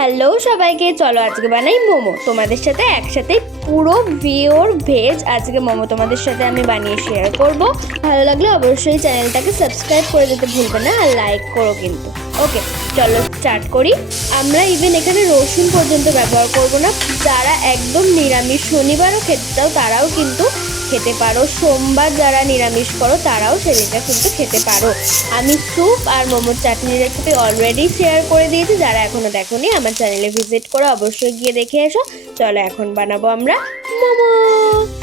Hello সবাইকে, চলো আজকে বানাই মোমো তোমাদের সাথে একসাথে। পুরো পিওর ভেজ আজকে মোমো তোমাদের সাথে আমি বানিয়ে শেয়ার করব। ভালো লাগলে অবশ্যই চ্যানেলটাকে সাবস্ক্রাইব করে দিতে ভুলবে না, আর লাইক করো কিন্তু। ওকে, চলো স্টার্ট করি। আমরা ইভেন এখানে রসুন পর্যন্ত ব্যবহার করব না। যারা একদম নিরামিষ শনিবারও খেতে চাও তারাও কিন্তু খেতে পারো, সোমবার যারা নিরামিষ করো তারাও সেদিনটা কিন্তু খেতে পারো। আমি স্যুপ আর মোমোর চাটনির রেসিপি অলরেডি শেয়ার করে দিয়েছি, যারা এখনো দেখোনি আমার চ্যানেলে ভিজিট করে অবশ্যই গিয়ে দেখে এসো। চলো এখন বানাবো আমরা মোমো,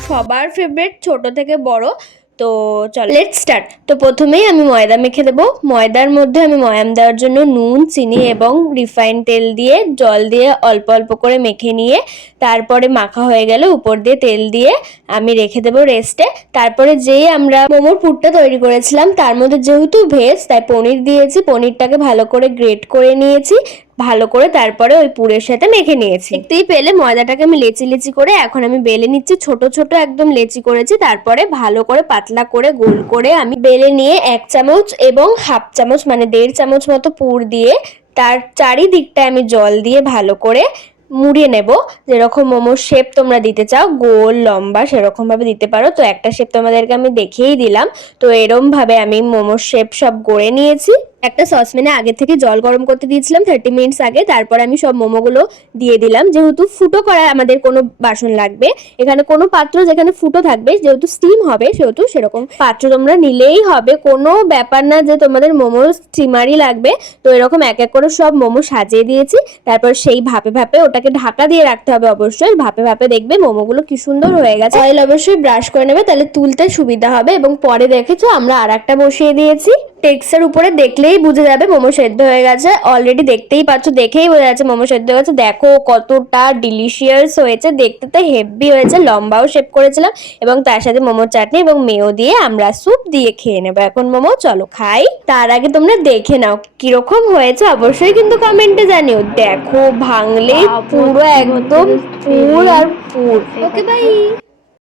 সবার ফেভারিট ছোট থেকে বড়। তো চলো লেটস স্টার্ট। তো প্রথমেই আমি ময়দা মেখে দেবো। ময়দার মধ্যে আমি ময়াম দেওয়ার জন্য নুন, চিনি এবং রিফাইন তেল দিয়ে জল দিয়ে অল্প অল্প করে মেখে নিয়ে তারপরে মাখা হয়ে গেলে উপর দিয়ে তেল দিয়ে আমি রেখে দেবো রেস্টে। তারপরে যেই আমরা মোমোর পুরটা তৈরি করেছিলাম তার মধ্যে যেহেতু ভেজ তাই পনির দিয়েছি, পনিরটাকে ভালো করে গ্রেট করে নিয়েছি ভালো করে, তারপরে ওই পুরের সাথে মেখে নিয়েছি। দেখতেই পেলে ময়দাটাকে আমি লেচি লেচি করে এখন আমি বেলে নিচ্ছি। ছোট ছোট একদম লেচি করেছি, তারপরে ভালো করে পাতলা করে গোল করে আমি বেলে নিয়ে 1 চামচ এবং হাফ চামচ মানে 1.5 চামচ মতো পুর দিয়ে তার চারিদিকটা আমি জল দিয়ে ভালো করে মুড়িয়ে নেব। যেরকম মোমোর শেপ তোমরা দিতে চাও, গোল লম্বা সেরকম ভাবে দিতে পারো। তো একটা শেপ তোমাদেরকে আমি দেখিয়েই দিলাম। তো এরম ভাবে আমি মোমোর শেপ সব গড়ে নিয়েছি। একটা সসপ্যানে আগে থেকে জল গরম করতে দিয়েছিলাম 30 মিনিটস আগে। তারপর আমি সব মোমোগুলো দিয়ে দিলাম। যেহেতু ফুটো করা আমাদের কোনো বাসন লাগবে, এখানে কোনো পাত্র যেখানে ফুটো থাকবে, যেহেতু স্টিম হবে সেহেতু সেরকম পাত্র তোমরা নিলেই হবে। কোনো ব্যাপার না যে তোমাদের মোমো স্টিমারই লাগবে। তো এরকম এক এক করে সব মোমো সাজিয়ে দিয়েছি। তারপর সেই ভাপে ভাপে ওটাকে ঢাকা দিয়ে রাখতে হবে অবশ্যই। ভাপে ভাপে দেখবে মোমোগুলো কি সুন্দর হয়ে গেছে। অয়েল অবশ্যই ব্রাশ করে নেবে, তাহলে তুলতে সুবিধা হবে। এবং পরে দেখেছো আমরা আরেকটা বসিয়ে দিয়েছি। টেক্সচার উপরে দেখলেই বুঝে যাবে মোমো সেদ্ধ হয়ে গেছে। অলরেডি দেখতেই পাচ্ছ, দেখেই বোঝা যাচ্ছে মোমো সেদ্ধ হয়ে গেছে। দেখো কতটা ডিলিশিয়াস হয়েছে, দেখতে তো হেভি হয়েছে। লম্বাও শেপ করেছিলাম এবং তার সাথে মোমোর চাটনি এবং মেয়ো দিয়ে আমরা স্যুপ দিয়ে খেয়ে নেবো এখন মোমো। চলো খাই। তার আগে তোমরা দেখে নাও কিরকম হয়েছে, অবশ্যই কিন্তু কমেন্টে জানিও। দেখো ভাঙলেই পুরো একদম পুর আর পুর। Okay bye.